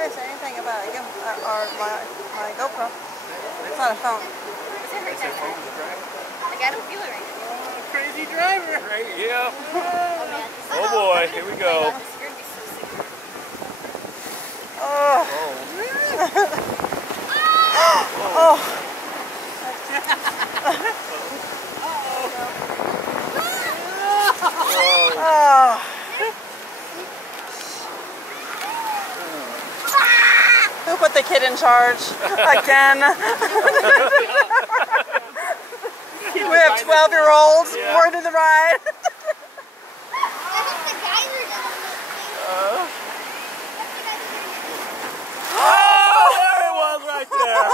Can't say anything about it. Or my GoPro. It's not a phone. Like, I don't feel it right now. Crazy driver. Right? Yeah. Oh boy, here we go. Oh. Oh. Oh. Who put the kid in charge? Again. We have 12-year-olds boarding the ride. Oh, there it was right there.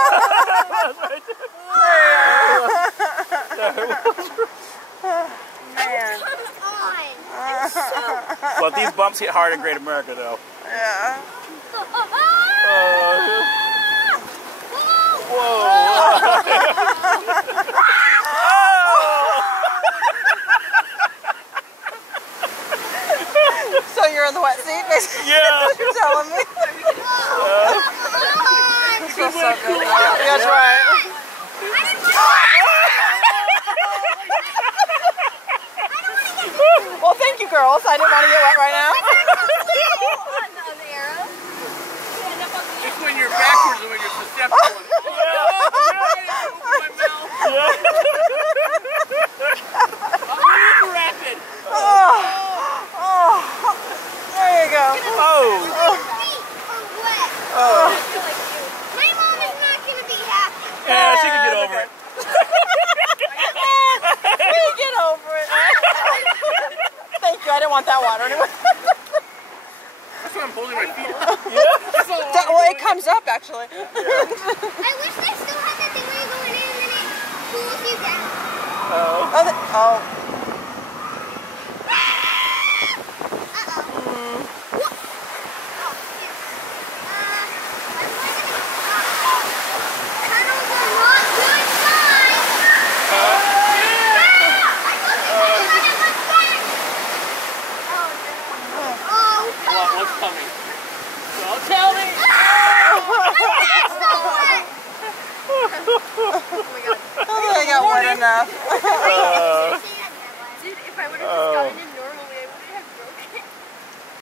Man. Well, these bumps hit hard in Great America, though. Yeah. So you're in the wet seat, basically? Yeah. You're telling me? This feels so good. That's right. Well, thank you, girls. I didn't want to get wet right now. On the arrow. Just when you're backwards and when you're susceptible. Rapid. Oh, there you go. Oh. My mom is not going to be happy. Yeah, she can get over it. Get over it. Thank you. I didn't want that water anyway. That's why I'm holding my feet up. Yeah. Well, it comes up actually. I wish they still had that thing where you go in and then it pulls you down. Oh. Coming. Don't tell me. I got wet enough.